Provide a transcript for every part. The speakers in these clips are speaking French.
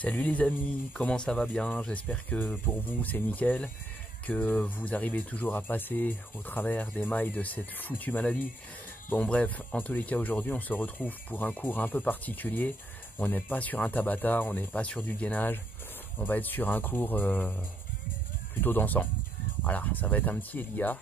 Salut les amis, comment ça va bien? J'espère que pour vous c'est nickel, que vous arrivez toujours à passer au travers des mailles de cette foutue maladie. Bon bref, en tous les cas aujourd'hui on se retrouve pour un cours un peu particulier. On n'est pas sur un Tabata, on n'est pas sur du gainage, on va être sur un cours plutôt dansant. Voilà, ça va être un petit Elia.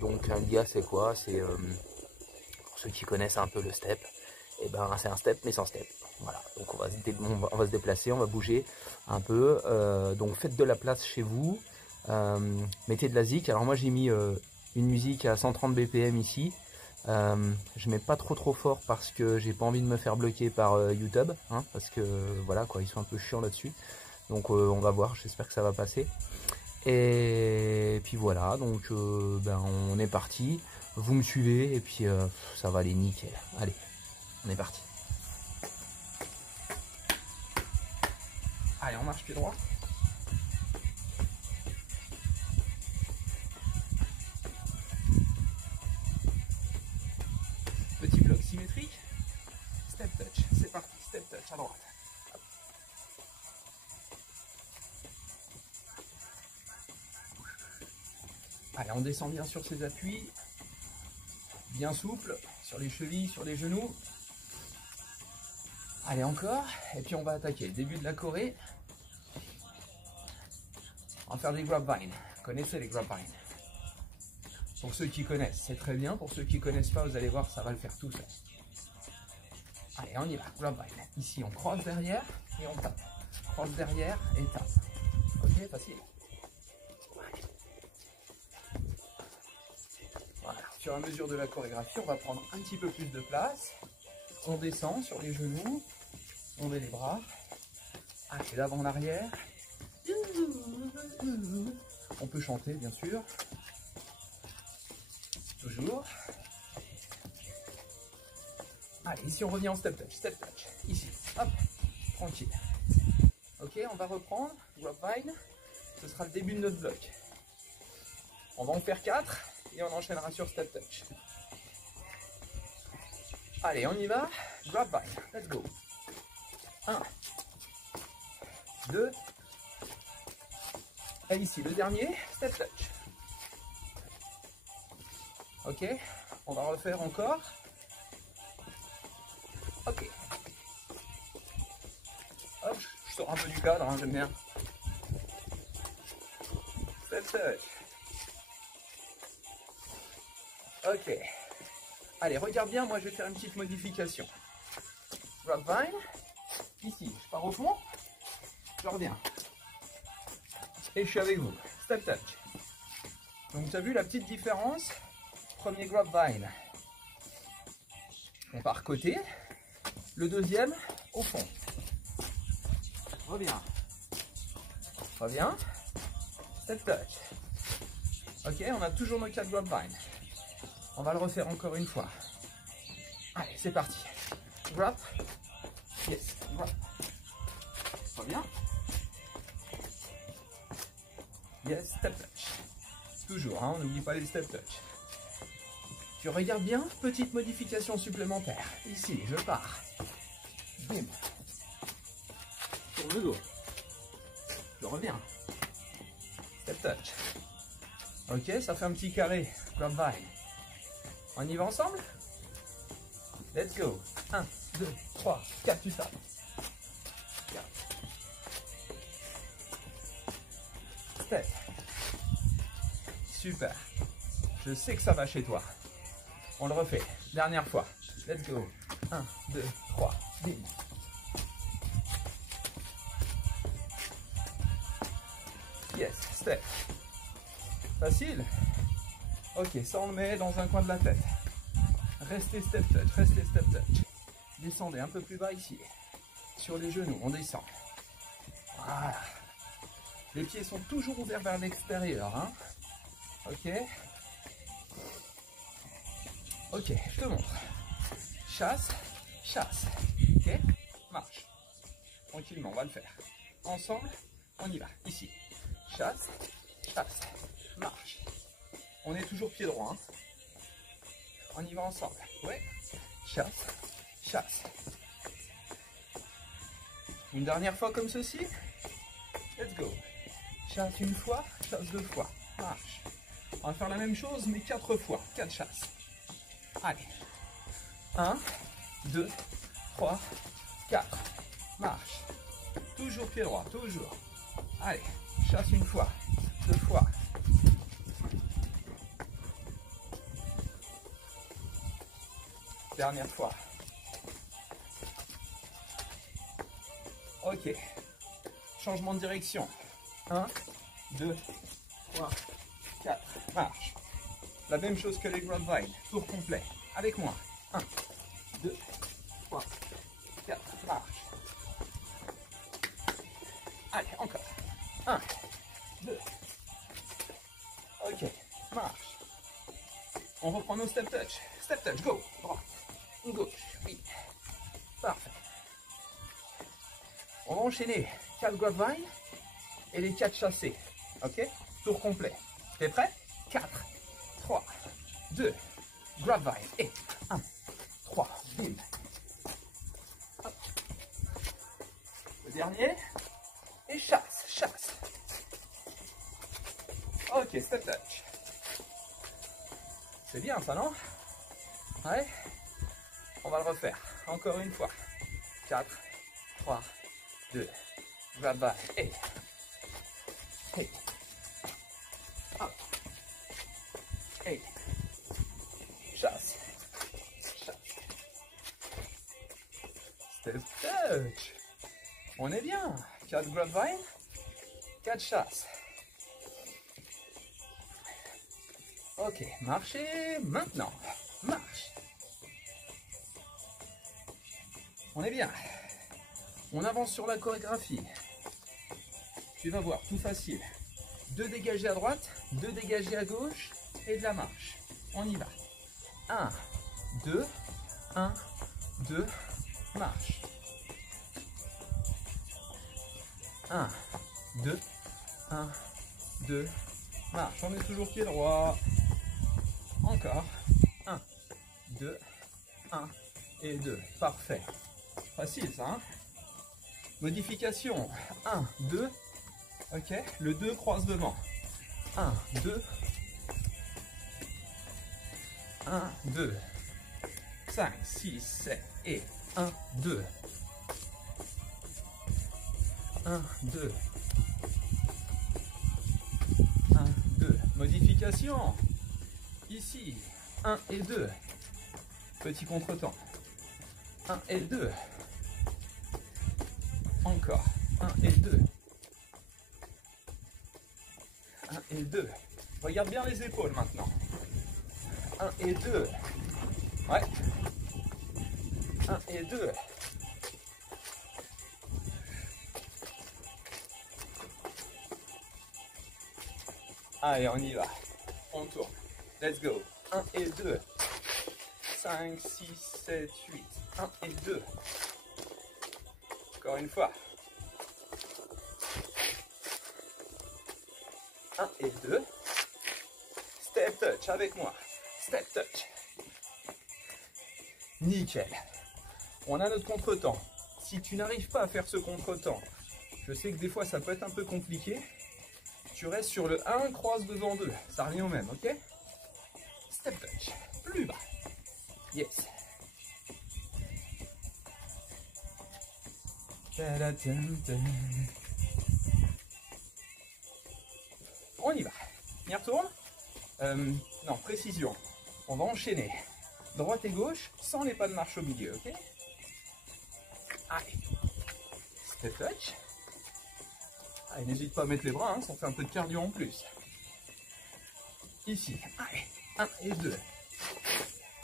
Donc un Elia c'est quoi? C'est pour ceux qui connaissent un peu le step, et ben c'est un step mais sans step. Voilà, donc on va se déplacer, on va bouger un peu. Donc faites de la place chez vous, mettez de la zik. Alors moi j'ai mis une musique à 130 BPM ici. Je mets pas trop fort parce que j'ai pas envie de me faire bloquer par YouTube, hein, parce que voilà quoi, ils sont un peu chiants là-dessus. Donc on va voir, j'espère que ça va passer. Et puis voilà, donc on est parti. Vous me suivez et puis ça va aller nickel. Allez, on est parti. Allez, on marche pied droit. Petit bloc symétrique. Step touch. C'est parti. Step touch à droite. Hop. Allez, on descend bien sur ses appuis. Bien souple. Sur les chevilles, sur les genoux. Allez, encore. Et puis on va attaquer. Début de la choré. On va faire des grapevines. Vous connaissez les grapevines? Pour ceux qui connaissent, c'est très bien. Pour ceux qui ne connaissent pas, vous allez voir, ça va le faire tout seul. Allez, on y va. Grapevine. Ici, on croise derrière et on tape. Croise derrière et tape. Ok, facile. Voilà. Au fur et à mesure de la chorégraphie, on va prendre un petit peu plus de place. On descend sur les genoux. On met les bras. Allez, l'avant, l'arrière. On peut chanter, bien sûr. Toujours. Allez, ici on revient en step touch, ici, hop, tranquille. Ok, on va reprendre, grapevine, ce sera le début de notre bloc. On va en faire 4 et on enchaînera sur step touch. Allez, on y va, grapevine, let's go. 1, 2, et ici le dernier, step touch. Ok, on va refaire encore. Ok. Hop, je sors un peu du cadre, hein, j'aime bien. Step touch. Ok. Allez, regarde bien, moi je vais faire une petite modification. Grapevine. Ici, je pars au fond. Je reviens. Et je suis avec vous. Step touch. Donc tu as vu la petite différence? Premier grapevine. On part côté. Le deuxième, au fond. Reviens. Reviens. Step touch. Ok, on a toujours nos 4 grapevines. On va le refaire encore une fois. Allez, c'est parti. Grab. Yes. Grab. Reviens. Yes, step touch. Toujours, hein, on n'oublie pas les step touch. Tu regardes bien, petite modification supplémentaire. Ici, je pars. Bim. Sur le dos. Je reviens. Step touch. Ok, ça fait un petit carré. Grapevine. On y va ensemble? Let's go. 1, 2, 3, 4, tu tapes. 4. Step. Super. Je sais que ça va chez toi. On le refait. Dernière fois. Let's go. 1, 2, 3. Bim. Yes. Step. Facile. Ok, ça on le met dans un coin de la tête. Restez step touch. Restez step touch. Descendez un peu plus bas ici. Sur les genoux, on descend. Voilà. Les pieds sont toujours ouverts vers l'extérieur. Hein. Ok. Ok, je te montre. Chasse, chasse. Ok, marche. Tranquillement, on va le faire. Ensemble, on y va. Ici. Chasse, chasse, marche. On est toujours pied droit. Hein. On y va ensemble. Ouais. Chasse, chasse. Une dernière fois comme ceci. Let's go. Chasse une fois, chasse deux fois. Marche. On va faire la même chose, mais 4 fois. 4 chasses. Allez. 1, 2, 3, 4. Marche. Toujours pied droit, toujours. Allez. Chasse une fois, deux fois. Dernière fois. Ok. Changement de direction. 1, 2, 3, 4. Marche. La même chose que les grapevines. Tour complet. Avec moi. 1, 2, 3, 4. Marche. Allez, encore. 1, 2. Ok. Marche. On reprend nos step touch. Step touch, go. Droite. Gauche. Oui. Parfait. On va enchaîner 4 grapevines et les 4 chassés. Ok? Tour complet. T'es prêt? 4, 3, 2, grapevine et 1, 3, bim. Hop. Le dernier. Et chasse, chasse. Ok, step touch. C'est bien ça, non? Ouais. On va le refaire. Encore une fois. 4, 3, 2, grapevine et... Hey. Hop. Hey. Chasse. Chasse. Step touch. On est bien. 4 grapevine, 4 chasses. Ok, marchez maintenant. Marche. On est bien. On avance sur la chorégraphie. Tu vas voir, tout facile. 2 dégagés à droite, 2 dégagés à gauche et de la marche. On y va. 1, 2, 1, 2, marche. 1, 2, 1, 2, marche. On est toujours pied droit. Encore. 1, 2, 1 et 2. Parfait. Facile ça, hein? Modification. 1, 2. Ok. Le 2 croise devant. 1, 2. 1, 2. 5, 6, 7 et 1, 2. 1, 2. 1, 2. Modification. Ici. 1 et 2. Petit contretemps. 1 et 2. Encore. 1 et 2. 1 et 2. Regarde bien les épaules maintenant. 1 et 2. Ouais. 1 et 2. Allez, on y va. On tourne. Let's go. 1 et 2. 5, 6, 7, 8. 1 et 2. Encore une fois. 1 et 2. Step touch avec moi. Step touch. Nickel. On a notre contretemps. Si tu n'arrives pas à faire ce contretemps, je sais que des fois ça peut être un peu compliqué. Tu restes sur le 1, croise devant 2. Ça revient au même, ok? Step touch. Plus bas. Yes. On y va. On y retourne. Non, précision. On va enchaîner droite et gauche sans les pas de marche au milieu, ok? Allez. Step touch. Allez, n'hésite pas à mettre les bras, hein, ça fait un peu de cardio en plus. Ici. Allez. 1 et 2.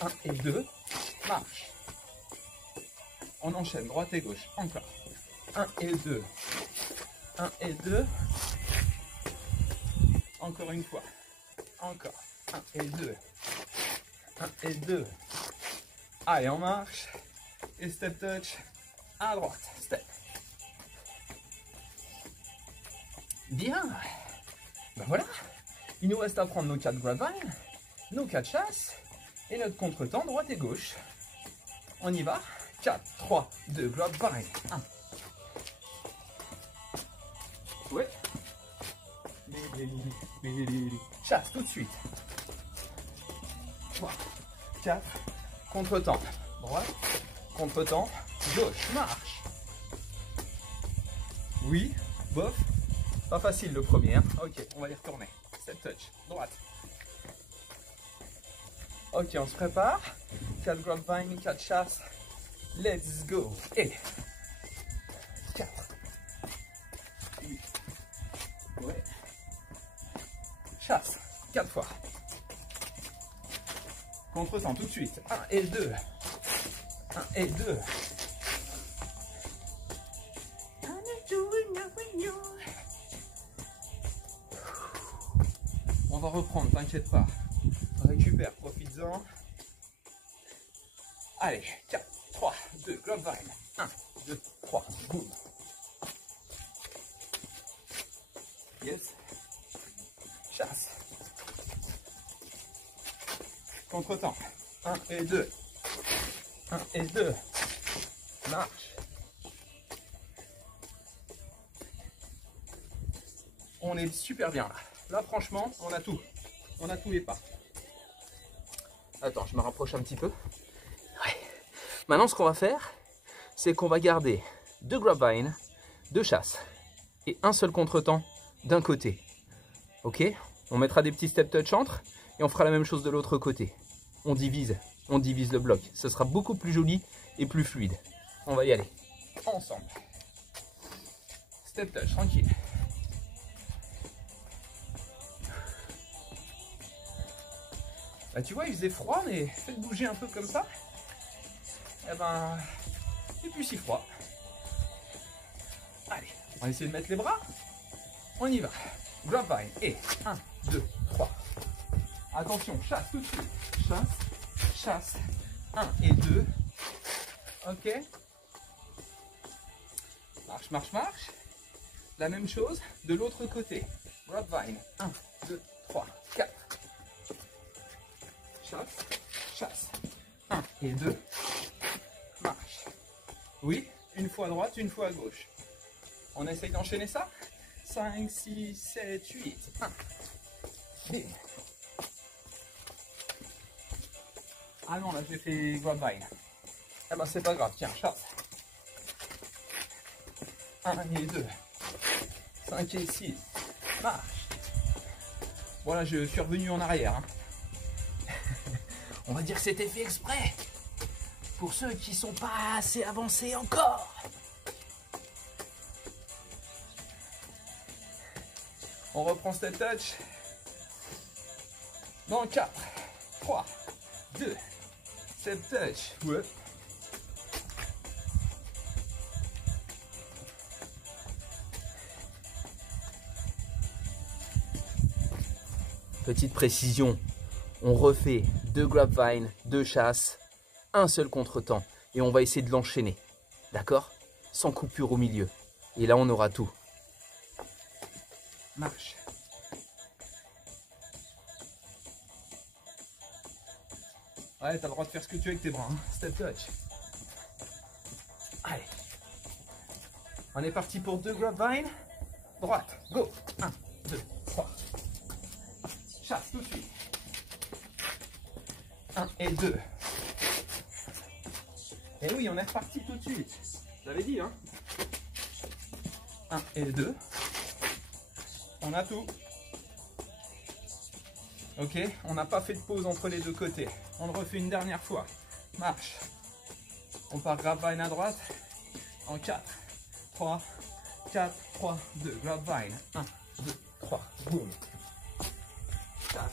1 et 2. Marche. On enchaîne droite et gauche. Encore. 1 et 2. 1 et 2. Encore une fois. Encore. 1 et 2. 1 et 2. Allez, on marche. Et step touch. À droite. Step. Bien. Ben voilà. Il nous reste à prendre nos 4 grapevines, nos 4 chasses et notre contretemps droite et gauche. On y va. 4, 3, 2, grapevine. 1. Ouais. Chasse tout de suite. 3, 4, contre-temps. Droite, contre-temps, gauche, marche. Oui, bof. Pas facile le premier. Hein. Ok, on va y retourner. Step touch, droite. Ok, on se prépare. 4 grapevine, 4 chasses. Let's go. Et 4. 8. Ouais. Chasse. 4 fois. Contre-temps tout de suite. 1 et 2. 1 et 2. On va reprendre, t'inquiète pas. Récupère, profites-en. Allez, 4, 3, 2, grapevine. 1, 2, 3, boum. Yes. Chasse. Contre-temps. 1 et 2. 1 et 2. Marche. On est super bien là. Là, franchement, on a tout. On a tous les pas. Attends, je me rapproche un petit peu. Ouais. Maintenant, ce qu'on va faire, c'est qu'on va garder 2 grapevine, 2 chasses et un seul contre-temps d'un côté. Ok? On mettra des petits step touch entre et on fera la même chose de l'autre côté. On divise le bloc. Ce sera beaucoup plus joli et plus fluide. On va y aller. Ensemble. Step touch, tranquille. Bah, tu vois, il faisait froid, mais faites bouger un peu comme ça. Eh ben, il n'est plus si froid. Allez, on va essayer de mettre les bras. On y va. Grapevine. Et 1, 2, 3. Attention, chasse tout de suite. Chasse, chasse. 1 et 2. Ok. Marche, marche, marche. La même chose de l'autre côté. Grapevine. 1, 2, 3, 4. Chasse, chasse. 1 et 2. Marche. Oui, une fois à droite, une fois à gauche. On essaye d'enchaîner ça. 5, 6, 7, 8. 1. Bim. Ah non, là j'ai fait grapevine. Eh ben c'est pas grave, tiens, chasse. 1 et 2. 5 et 6. Marche. Voilà, je suis revenu en arrière. Hein. On va dire que c'était fait exprès. Pour ceux qui sont pas assez avancés encore. On reprend step touch. Dans 4, 3, 2, step touch. Ouais. Petite précision. On refait 2 grapevine, 2 chasses, un seul contre-temps. Et on va essayer de l'enchaîner. D'accord? Sans coupure au milieu. Et là, on aura tout. Marche. Ouais, t'as le droit de faire ce que tu veux avec tes bras. Hein. Step touch. Allez. On est parti pour 2 grapevine. Droite. Go. 1, 2, 3. Chasse tout de suite. 1 et 2. Et oui, on est reparti tout de suite. J'avais dit, hein. 1 et 2. On a tout. Ok, on n'a pas fait de pause entre les deux côtés. On le refait une dernière fois. Marche. On part grapevine à droite. En 4, 3, 4, 3, 2. Grapevine. 1, 2, 3. Boum. Chasse.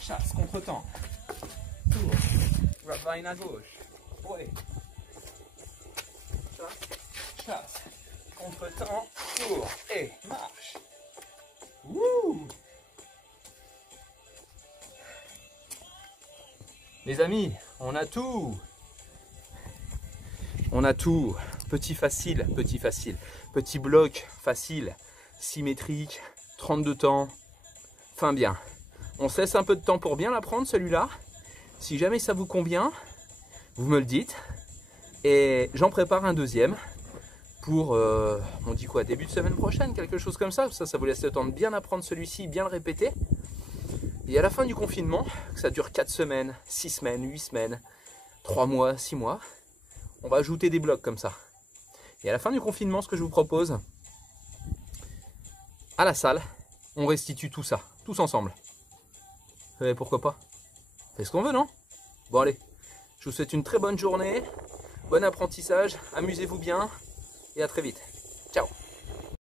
Chasse. Contre-temps. Tour. Grapevine à gauche. Ouais. Chasse. Chasse. Contre-temps. Tour. Et marche. Wouh! Les amis, on a tout. On a tout. Petit facile, petit facile. Petit bloc facile, symétrique, 32 temps. Fin bien. On se laisse un peu de temps pour bien l'apprendre celui-là. Si jamais ça vous convient, vous me le dites. Et j'en prépare un deuxième pour, on dit quoi, début de semaine prochaine, quelque chose comme ça. Ça vous laisse le temps de bien apprendre celui-ci, bien le répéter. Et à la fin du confinement, que ça dure 4 semaines, 6 semaines, 8 semaines, 3 mois, 6 mois, on va ajouter des blocs comme ça. Et à la fin du confinement, ce que je vous propose, à la salle, on restitue tout ça, tous ensemble. Et pourquoi pas? On fait ce qu'on veut, non? Bon allez, je vous souhaite une très bonne journée, bon apprentissage, amusez-vous bien et à très vite. Ciao!